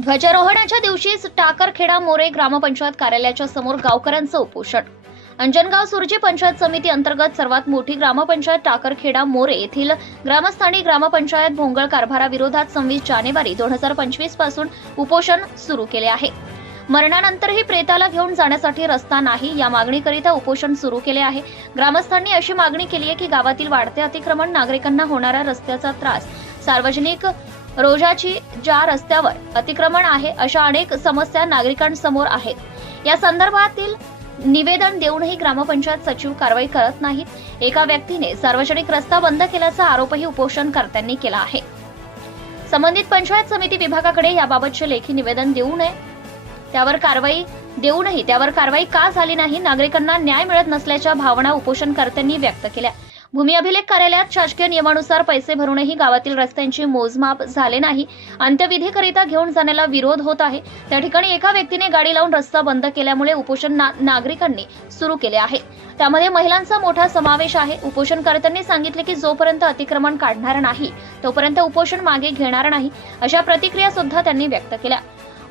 ध्वजारोहणाच्या दिवशीच टाकरखेडा मोरे ग्रामपंचायत कार्यालयाच्या समोर गावकऱ्यांचं उपोषण. अंजनगाव सुरजी पंचायत समिती अंतर्गत सर्वात मोठी ग्रामपंचायत टाकरखेडा मोरे येथील ग्रामस्थांनी ग्रामपंचायत भोंगळ कारभाराविरोधात सव्वीस जानेवारी दोन हजार पंचवीसपासून उपोषण सुरू केले आहे. मरणानंतरही प्रेताला घेऊन जाण्यासाठी रस्ता नाही या मागणीकरिता उपोषण सुरू केले आहे. ग्रामस्थांनी अशी मागणी केली आहे की गावातील वाढते अतिक्रमण नागरिकांना होणारा रस्त्याचा त्रास सार्वजनिक रोजाची ज्या रस्त्यावर अतिक्रमण आहे अशा अनेक समस्या नागरिकांसमोर आहेत. या संदर्भातील निवेदन देऊनही ग्रामपंचायत सचिव कारवाई करत नाहीत एका व्यक्तीने सार्वजनिक रस्ता बंद केल्याचा आरोपही उपोषणकर्त्यांनी केला आहे. संबंधित पंचायत समिती विभागाकडे याबाबतचे लेखी निवेदन देऊ नये. त्यावर कारवाई देऊनही त्यावर कारवाई का झाली नाही नागरिकांना न्याय मिळत नसल्याच्या भावना उपोषणकर्त्यांनी व्यक्त केल्या. भूमी अभिलेख कार्यालयात शासकीय नियमानुसार पैसे भरूनही गावातील रस्त्यांची मोजमाप झाले नाही. अंत्यविधीकरिता घेऊन जाण्याला विरोध होत आहे. त्या ठिकाणी एका व्यक्तीने गाडी लावून रस्ता बंद केल्यामुळे उपोषण ना- नागरिकांनी सुरू केले आहे. त्यामध्ये महिलांचा मोठा समावेश आहे. उपोषणकर्त्यांनी सांगितले की जोपर्यंत अतिक्रमण काढणार नाही तोपर्यंत उपोषण मागे घेणार नाही अशा प्रतिक्रिया सुद्धा त्यांनी व्यक्त केल्या.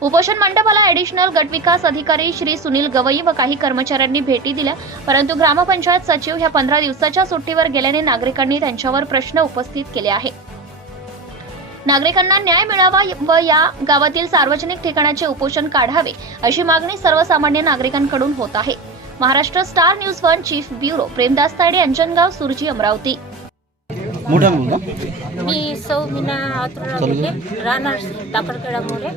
उपोषण मंडपाला ऍडिशनल गटविकास अधिकारी श्री सुनील गवई व काही कर्मचाऱ्यांनी भेटी दिल्या. परंतु ग्रामपंचायत सचिव ह्या पंधरा दिवसाच्या सुट्टीवर गेल्याने नागरिकांनी त्यांच्यावर प्रश्न उपस्थित केले आहे नागरिकांना न्याय मिळावा व या गावातील सार्वजनिक ठिकाणाचे उपोषण काढावे अशी मागणी सर्वसामान्य नागरिकांकडून होत आहे. Maharashtra star news one chief bureau Premdas Tayde Anjangaon Surji Amravati. मी सौ मीना राहणार टाकरखेडामुळे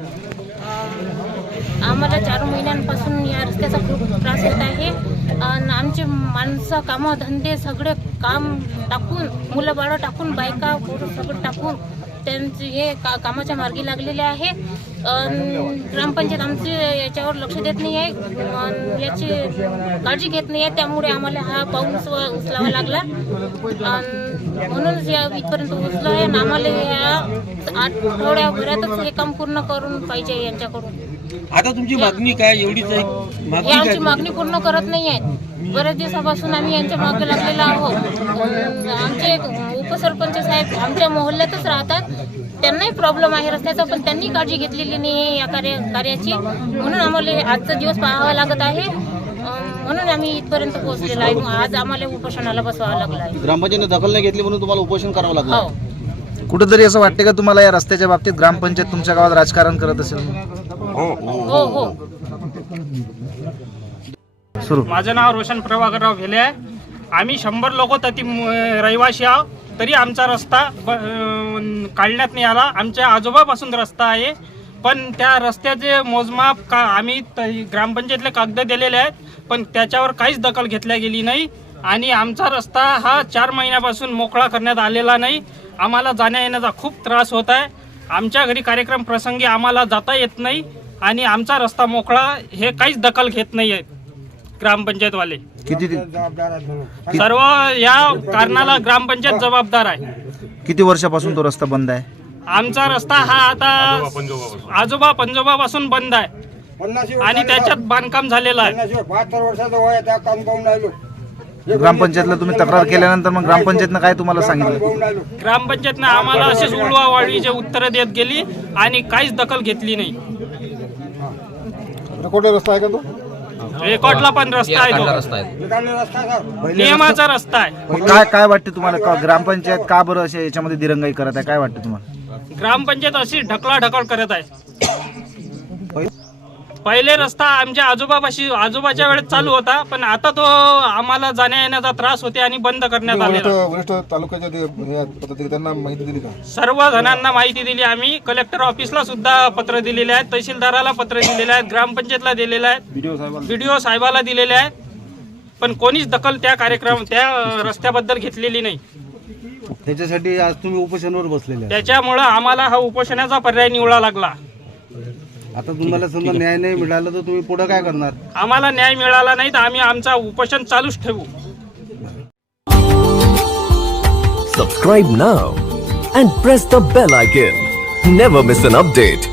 आम्हाला चार महिन्यांपासून या रस्त्याचा खूप त्रास होत आहे. आणि आमचे माणसं कामं धंदे सगळे काम टाकून मुलं बाळं टाकून बायका सगळं टाकून त्यांचे हे का कामाच्या मार्गी लागलेले आहे. अन् ग्रामपंचायत आमचे याच्यावर लक्ष देत नाही आहे. अन् याची काळजी घेत नाही आहे. त्यामुळे आम्हाला हा उचवा- उचलावा लागला. अन् म्हणूनच या इथपर्यंत उचला आहे. आणि आम्हाला या आठवड्याभरातच हे काम पूर्ण करून पाहिजे यांच्याकडून. आता तुमची मागणी काय? एवढीच आहे. हे मागणी आमची मागणी पूर्ण करत नाही आहेत बऱ्याच दिवसापासून आम्ही यांच्या मागे लागलेलो आहोत. आमचे उपसरपंच साहेब आमच्या मोहल्ल्यातच राहतात. त्यांनाही प्रॉब्लेम आहे रस्त्याचा पण त्यांनी काळजी घेतलेली नाही या कार्य कार्याची. म्हणून आम्हाला हे आजचा दिवस पाहावा लागत आहे. म्हणून आम्ही इथपर्यंत पोहोचलेलो आहे. आज आम्हाला उपोषणाला बसवावं लागलं आहे. ग्रामपंचायतीने दखल नाही घेतली म्हणून तुम्हाला उपोषण करावं लागलं? हो. कुठंतरी असं वाटते का तुम्हाला या रस्त्याच्या बाबतीत ग्रामपंचायत तुमच्या गावात राजकारण करत असेल हो हो. सुरू. माझं नाव रोशन प्रभाकरराव भेले आहे. आम्ही शंभर लोक तरी रहिवासी आहोत. तरी आमचा रस्ता ब काढण्यात नाही आला. आमच्या आजोबापासून रस्ता आहे. पण त्या रस्त्याचे मोजमाप का आम्ही त- ग्रामपंचायतले कागद दिलेले आहेत. पण त्याच्यावर काहीच दखल घेतल्या गेली नाही. आणि आमचा रस्ता हा चार महिन्यापासून मोकळा करण्यात आलेला नाही. आम्हाला जाण्या येण्याचा खूप त्रास होत आहे. आमच्या घरी कार्यक्रम प्रसंगी आम्हाला जाता येत नाही. आणि आमचा रस्ता मोकळा हे काहीच दखल घेत नाही आहेत. ग्रामपंचायतवाले. किती सर्व या कारणाला ग्रामपंचायत जबाबदार आहे. किती वर्षापासून तो रस्ता बंद आहे? आमचा रस्ता हा आता आजोबा पंजोबा पासून बंद आहे. आणि त्याच्यात बांधकाम झालेलं आहे. बहात्तर वर्षाचं वय आहे, त्या काम पाहून राहिलो ग्रामपंचायतला तुम्ही तक्रार केल्यानंतर मग ग्रामपंचायतनं काय तुम्हाला सांगितलं? राहिलो ग्रामपंचायतनं आम्हाला असेच उडवावाळीचे उत्तरं देत गेली आणि काहीच दखल घेतली नाही. रस्ता आहे का तो? रेकॉर्डला पण रस्ता आहे नियमाचा रस्ता आहे. मग काय काय वाटते तुम्हाला? का ग्रामपंचायत का बरं असे याच्यामध्ये दिरंगाई करत आहे? काय वाटतं तुम्हाला? ग्रामपंचायत अशी ढकला ढकल करत आहे. पहिले रस्ता आमच्या आजोबापाशी आजोबाच्या वेळेत चालू होता पण आता तो आम्हाला जाण्या येण्याचा त्रास होते आणि बंद करण्यात वरिष्ठ आलेला. वरिष्ठ तालुक्याच्या ते हे आहेत, पद्धती त्यांना माहिती दिली का? सर्व जणांना माहिती दिली आम्ही. कलेक्टर ऑफिसला सुद्धा पत्र दिलेले आहेत तहसीलदाराला पत्र दिलेले आहेत ग्रामपंचायतला दिलेले आहेत बीडीओ साहेबाला. दिलेले आहेत. पण कोणीच दखल त्या कार्यक्रम त्या अ, रस्त्याबद्दल घेतलेली नाही. त्याच्यासाठी आज तुम्ही उपोषणावर बसलेले त्याच्यामुळं आम्हाला हा उपोषणाचा पर्याय निवडा लागला. आता तुम्हाला समजा न्याय नाही मिळाला तर तुम्ही पुढे काय करणार आम्हाला न्याय मिळाला नाही तर आम्ही आमचा उपोषण चालूच ठेवू Subscribe now and press the bell icon. Never miss an update.